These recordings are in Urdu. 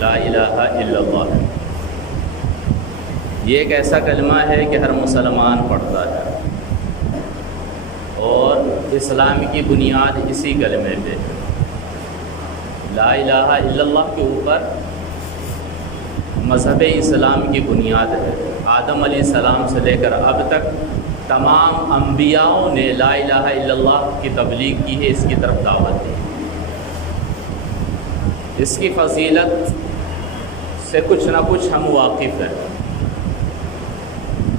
لا الہ الا اللہ ہے۔ یہ ایک ایسا کلمہ ہے کہ ہر مسلمان پڑھتا ہے، اور اسلام کی بنیاد اسی کلمے پہ ہے۔ لا الہ الا اللہ کے اوپر مذہب اسلام کی بنیاد ہے۔ آدم علیہ السلام سے لے کر اب تک تمام انبیاءوں نے لا الہ الا اللہ کی تبلیغ کی ہے، اس کی طرف دعوت دی۔ اس کی فضیلت سے کچھ نہ کچھ ہم واقف ہیں،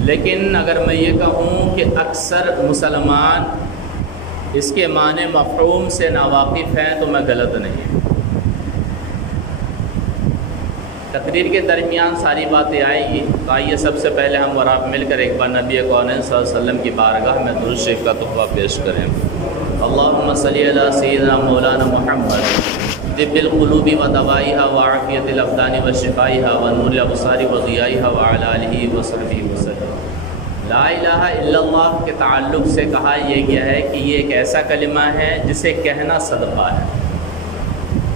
لیکن اگر میں یہ کہوں کہ اکثر مسلمان اس کے معنی مفہوم سے ناواقف ہیں تو میں غلط نہیں۔ تقریر کے درمیان ساری باتیں آئیں گی، تو آئیے سب سے پہلے ہم اور آپ مل کر ایک بار نبی کونین صلی اللہ علیہ وسلم کی بارگاہ میں درود شریف کا تحفہ پیش کریں۔ اللہم صلی علی سیدنا مولانا محمد طب القلوب و دوائها وعافیت الابدان و شفائها و نور الابصار و ضیائها وعلی آلہ وصحبہ وسلم۔ لا الہ الا اللہ کے تعلق سے کہا یہ گیا ہے کہ یہ ایک ایسا کلمہ ہے جسے کہنا صدقہ ہے۔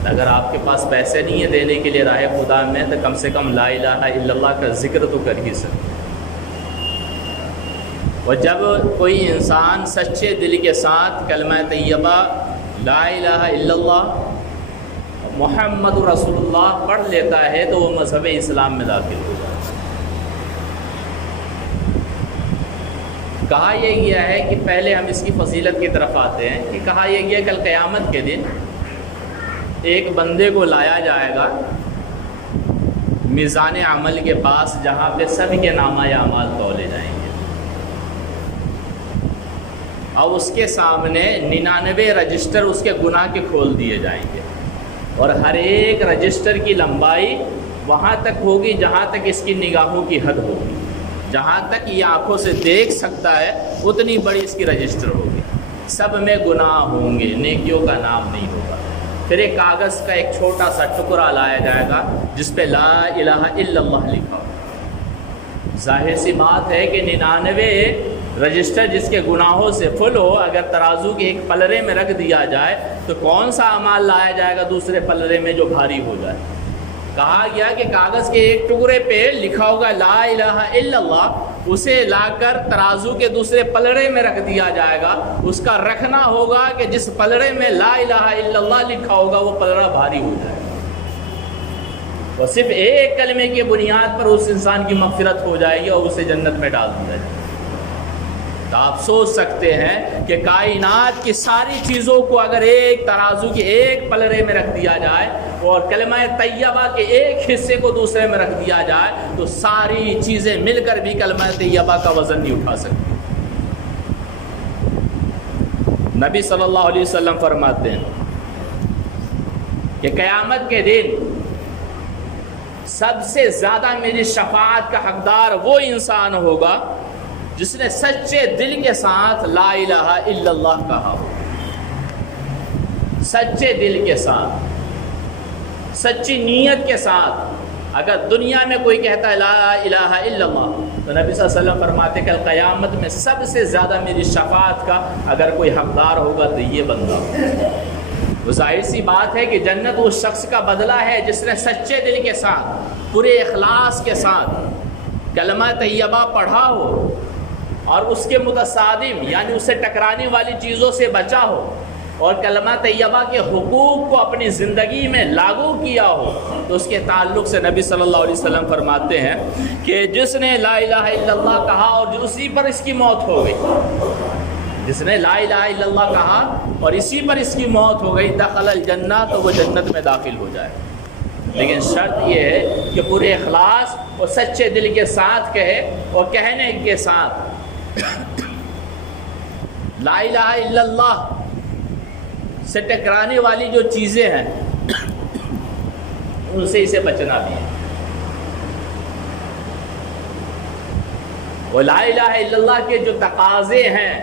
اگر آپ کے پاس پیسے نہیں ہیں دینے کے لیے راہ خدا میں، تو کم سے کم لا الہ الا اللہ کا ذکر تو کر ہی سکتے۔ اور جب کوئی انسان سچے دل کے ساتھ کلمہ طیبہ لا الہ الا اللہ محمد رسول اللہ پڑھ لیتا ہے تو وہ مذہب اسلام میں داخل ہو جاتا ہے۔ کہا یہ گیا ہے کہ پہلے ہم اس کی فضیلت کی طرف آتے ہیں کہ کہا یہ گیا کل قیامت کے دن ایک بندے کو لایا جائے گا میزان عمل کے پاس، جہاں پہ سب کے نامہ اعمال تولے جائیں گے، اور اس کے سامنے 99 رجسٹر اس کے گناہ کے کھول دیے جائیں گے، اور ہر ایک رجسٹر کی لمبائی وہاں تک ہوگی جہاں تک اس کی نگاہوں کی حد ہوگی، جہاں تک یہ آنکھوں سے دیکھ سکتا ہے اتنی بڑی اس کی رجسٹر ہوگی۔ سب میں گناہ ہوں گے، نیکیوں کا نام نہیں ہوگا۔ پھر ایک کاغذ کا ایک چھوٹا سا ٹکڑا لایا جائے گا جس پہ لا الہ الا اللہ لکھا ہو۔ ظاہر سی بات ہے کہ 99 رجسٹر جس کے گناہوں سے فل ہو، اگر ترازو کے ایک پلڑے میں رکھ دیا جائے تو کون سا اعمال لایا جائے گا دوسرے پلڑے میں جو بھاری ہو جائے؟ کہا گیا کہ کاغذ کے ایک ٹکڑے پہ لکھا ہوگا لا الہ الا اللہ، اسے لا کر ترازو کے دوسرے پلڑے میں رکھ دیا جائے گا۔ اس کا رکھنا ہوگا کہ جس پلڑے میں لا الہ الا اللہ لکھا ہوگا وہ پلڑا بھاری ہو جائے گا، اور صرف ایک کلمے کی بنیاد پر اس انسان کی مغفرت ہو جائے گی اور اسے جنت میں ڈال دیا جائے گا۔ تو آپ سوچ سکتے ہیں کہ کائنات کی ساری چیزوں کو اگر ایک ترازو کے ایک پلڑے میں رکھ دیا جائے اور کلمہ طیبہ کے ایک حصے کو دوسرے میں رکھ دیا جائے تو ساری چیزیں مل کر بھی کلمہ طیبہ کا وزن نہیں اٹھا سکتی۔ نبی صلی اللہ علیہ وسلم فرماتے ہیں کہ قیامت کے دن سب سے زیادہ میری شفاعت کا حقدار وہ انسان ہوگا جس نے سچے دل کے ساتھ لا الہ الا اللہ کہا ہو۔ سچے دل کے ساتھ، سچی نیت کے ساتھ اگر دنیا میں کوئی کہتا ہے لا الہ الا اللہ، تو نبی صلی اللہ علیہ وسلم فرماتے کہ قیامت میں سب سے زیادہ میری شفاعت کا اگر کوئی حقدار ہوگا تو یہ بندہ ہوگا۔ وہ ظاہر سی بات ہے کہ جنت اس شخص کا بدلہ ہے جس نے سچے دل کے ساتھ پورے اخلاص کے ساتھ کلمہ طیبہ پڑھا ہو اور اس کے متصادم یعنی اسے ٹکرانے والی چیزوں سے بچا ہو اور کلمہ طیبہ کے حقوق کو اپنی زندگی میں لاگو کیا ہو، تو اس کے تعلق سے نبی صلی اللہ علیہ وسلم فرماتے ہیں کہ جس نے لا الہ الا اللہ کہا اور اسی پر اس کی موت ہو گئی، جس نے لا الہ الا اللہ کہا اور اسی پر اس کی موت ہو گئی، دخل الجنہ، تو وہ جنت میں داخل ہو جائے۔ لیکن شرط یہ ہے کہ پورے اخلاص اور سچے دل کے ساتھ کہے، اور کہنے کے ساتھ لا الہ الا اللہ سے ٹکرانے والی جو چیزیں ہیں ان سے اسے بچنا بھی ہے۔ وہ لا الہ الا اللہ کے جو تقاضے ہیں،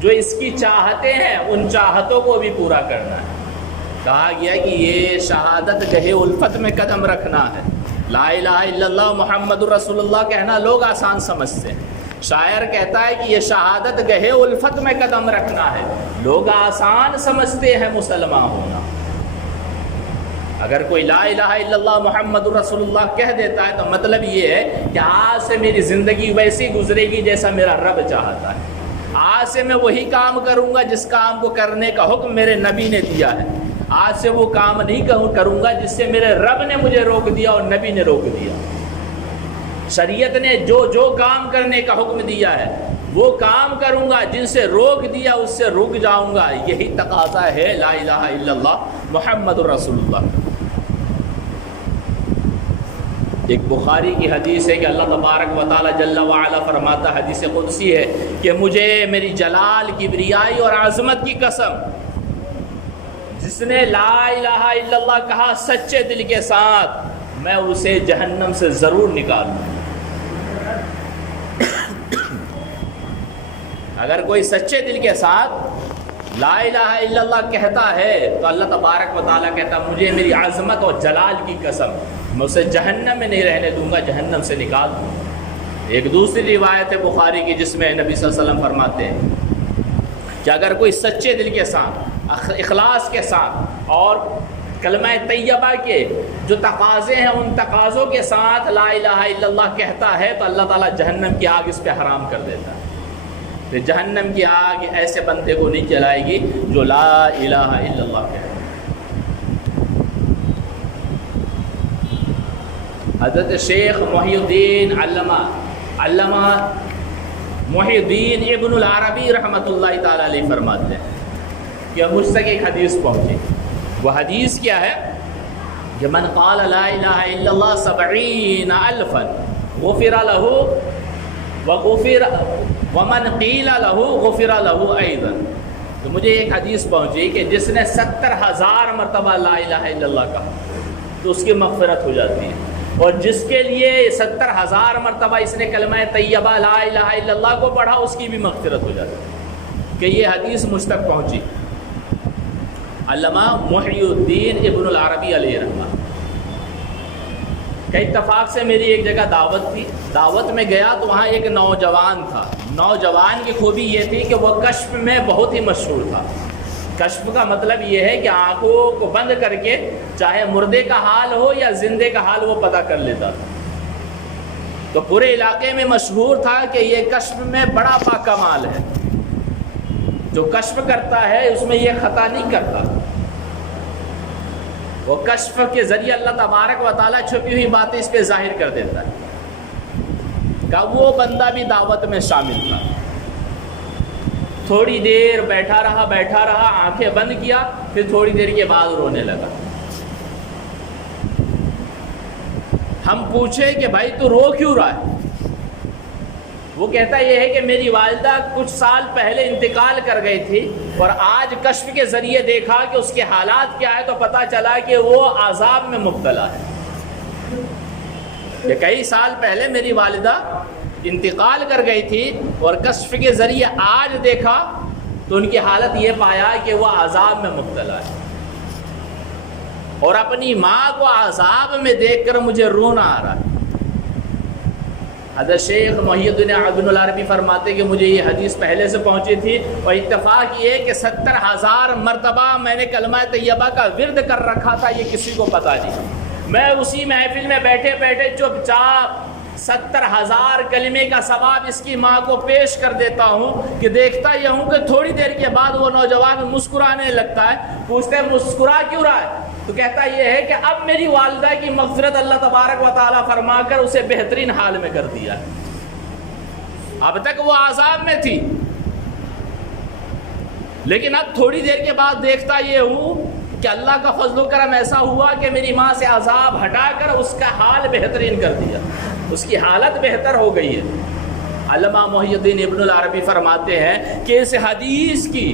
جو اس کی چاہتے ہیں، ان چاہتوں کو بھی پورا کرنا ہے۔ کہا گیا کہ یہ شہادت گہے الفت میں قدم رکھنا ہے۔ لا الہ الا اللہ محمد رسول اللہ کہنا لوگ آسان سمجھتے ہیں، شاعر کہتا ہے کہ یہ شہادت گہے الفت میں قدم رکھنا ہے، لوگ آسان سمجھتے ہیں مسلمان ہونا۔ اگر کوئی لا الہ الا اللہ محمد رسول اللہ کہہ دیتا ہے تو مطلب یہ ہے کہ آج سے میری زندگی ویسی گزرے گی جیسا میرا رب چاہتا ہے، آج سے میں وہی کام کروں گا جس کام کو کرنے کا حکم میرے نبی نے دیا ہے، آج سے وہ کام نہیں کروں گا جس سے میرے رب نے مجھے روک دیا اور نبی نے روک دیا۔ شریعت نے جو کام کرنے کا حکم دیا ہے وہ کام کروں گا، جن سے روک دیا اس سے رک جاؤں گا۔ یہی تقاضا ہے لا الہ الا اللہ محمد رسول اللہ۔ ایک بخاری کی حدیث ہے کہ اللہ تبارک و تعالی جل وعلا فرماتا، حدیث قدسی ہے کہ مجھے میری جلال، کبریائی اور عظمت کی قسم، جس نے لا الہ الا اللہ کہا سچے دل کے ساتھ، میں اسے جہنم سے ضرور نکالوں۔ اگر کوئی سچے دل کے ساتھ لا الہ الا اللہ کہتا ہے تو اللہ تبارک و تعالیٰ کہتا مجھے میری عظمت اور جلال کی قسم، میں اسے جہنم میں نہیں رہنے دوں گا، جہنم سے نکال دوں گا۔ ایک دوسری روایت ہے بخاری کی جس میں نبی صلی اللہ علیہ وسلم فرماتے ہیں کہ اگر کوئی سچے دل کے ساتھ، اخلاص کے ساتھ اور کلمہ طیبہ کے جو تقاضے ہیں ان تقاضوں کے ساتھ لا الہ الا اللہ کہتا ہے تو اللہ تعالیٰ جہنم کی آگ اس پہ حرام کر دیتا ہے۔ تو جہنم کی آگ ایسے بندے کو نہیں جلائے گی جو لا الہ الا اللہ کہے۔ حضرت شیخ محی الدین علامہ محی الدین ابن العربی رحمۃ اللہ تعالیٰ علیہ فرماتے ہیں کہ مجھ تک ایک حدیث پہنچی۔ وہ حدیث کیا ہے کہ من قال لا الہ الا اللہ 70,000 غفر له ومن قیل له غفر له ایضا۔ تو مجھے ایک حدیث پہنچی کہ جس نے 70,000 مرتبہ لا الہ الا اللہ کہا تو اس کی مغفرت ہو جاتی ہے، اور جس کے لیے 70,000 مرتبہ اس نے کلمہ طیبہ لا الہ الا اللہ کو پڑھا اس کی بھی مغفرت ہو جاتی ہے۔ کہ یہ حدیث مجھ تک پہنچی۔ علامہ محی الدین ابن العربی علیہ رحمہ کہ اتفاق سے میری ایک جگہ دعوت تھی، دعوت میں گیا تو وہاں ایک نوجوان تھا۔ نوجوان کی خوبی یہ تھی کہ وہ کشف میں بہت ہی مشہور تھا۔ کشف کا مطلب یہ ہے کہ آنکھوں کو بند کر کے چاہے مردے کا حال ہو یا زندے کا حال وہ پتہ کر لیتا تھا۔ تو پورے علاقے میں مشہور تھا کہ یہ کشف میں بڑا باکمال ہے، جو کشف کرتا ہے اس میں یہ خطا نہیں کرتا۔ وہ کشف کے ذریعے اللہ تبارک و تعالیٰ چھپی ہوئی باتیں اس پہ ظاہر کر دیتا ہے۔ کہ وہ بندہ بھی دعوت میں شامل تھا۔ تھوڑی دیر بیٹھا رہا، آنکھیں بند کیا، پھر تھوڑی دیر کے بعد رونے لگا۔ ہم پوچھے کہ بھائی تو رو کیوں رہا ہے؟ وہ کہتا یہ ہے کہ میری والدہ کچھ سال پہلے انتقال کر گئی تھی اور آج کشف کے ذریعے دیکھا کہ اس کے حالات کیا ہے تو پتہ چلا کہ وہ عذاب میں مبتلا ہے۔ کہ کئی سال پہلے میری والدہ انتقال کر گئی تھی اور کشف کے ذریعے آج دیکھا تو ان کی حالت یہ پایا کہ وہ عذاب میں مبتلا ہے، اور اپنی ماں کو عذاب میں دیکھ کر مجھے رونا آ رہا ہے۔ حضرت شیخ محی الدین ابن العربی فرماتے کہ مجھے یہ حدیث پہلے سے پہنچی تھی، اور اتفاق یہ کہ 70,000 مرتبہ میں نے کلمہ طیبہ کا ورد کر رکھا تھا، یہ کسی کو پتہ نہیں۔ میں اسی محفل میں بیٹھے بیٹھے چپ چاپ 70,000 کلمے کا ثواب اس کی ماں کو پیش کر دیتا ہوں کہ دیکھتا یہ ہوں کہ تھوڑی دیر کے بعد وہ نوجوان مسکرانے لگتا ہے۔ پوچھتے مسکرا کیوں رہا ہے؟ تو کہتا یہ ہے کہ اب میری والدہ کی مغفرت اللہ تبارک و تعالیٰ فرما کر اسے بہترین حال میں کر دیا۔ اب تک وہ عذاب میں تھی، لیکن اب تھوڑی دیر کے بعد دیکھتا یہ ہوں کہ اللہ کا فضل و کرم ایسا ہوا کہ میری ماں سے عذاب ہٹا کر اس کا حال بہترین کر دیا، اس کی حالت بہتر ہو گئی ہے۔ علامہ محی الدین ابن العربی فرماتے ہیں کہ اس حدیث کی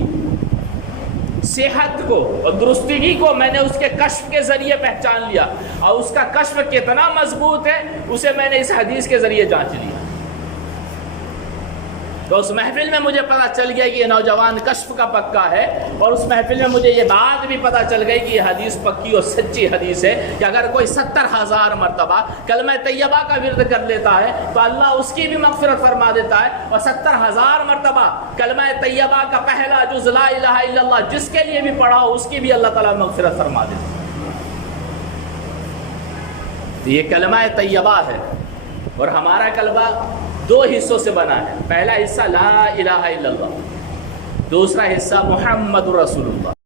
صحت کو اور درستگی کو میں نے اس کے کشف کے ذریعے پہچان لیا، اور اس کا کشف کتنا مضبوط ہے اسے میں نے اس حدیث کے ذریعے جانچ لیا۔ تو اس محفل میں مجھے پتہ چل گیا کہ یہ نوجوان کشف کا پکا ہے، اور اس محفل میں مجھے یہ بات بھی پتہ چل گئی کہ یہ حدیث پکی اور سچی حدیث ہے کہ اگر کوئی 70,000 مرتبہ کلمہ طیبہ کا ورد کر لیتا ہے تو اللہ اس کی بھی مغفرت فرما دیتا ہے، اور 70,000 مرتبہ کلمہ طیبہ کا پہلا جز لا الہ الا اللہ جس کے لیے بھی پڑھا ہو اس کی بھی اللہ تعالیٰ مغفرت فرما دیتا ہے۔ یہ کلمہ طیبہ ہے، اور ہمارا کلمہ 2 حصوں سے بنا ہے۔ پہلا حصہ لا الہ الا اللہ، دوسرا حصہ محمد رسول اللہ۔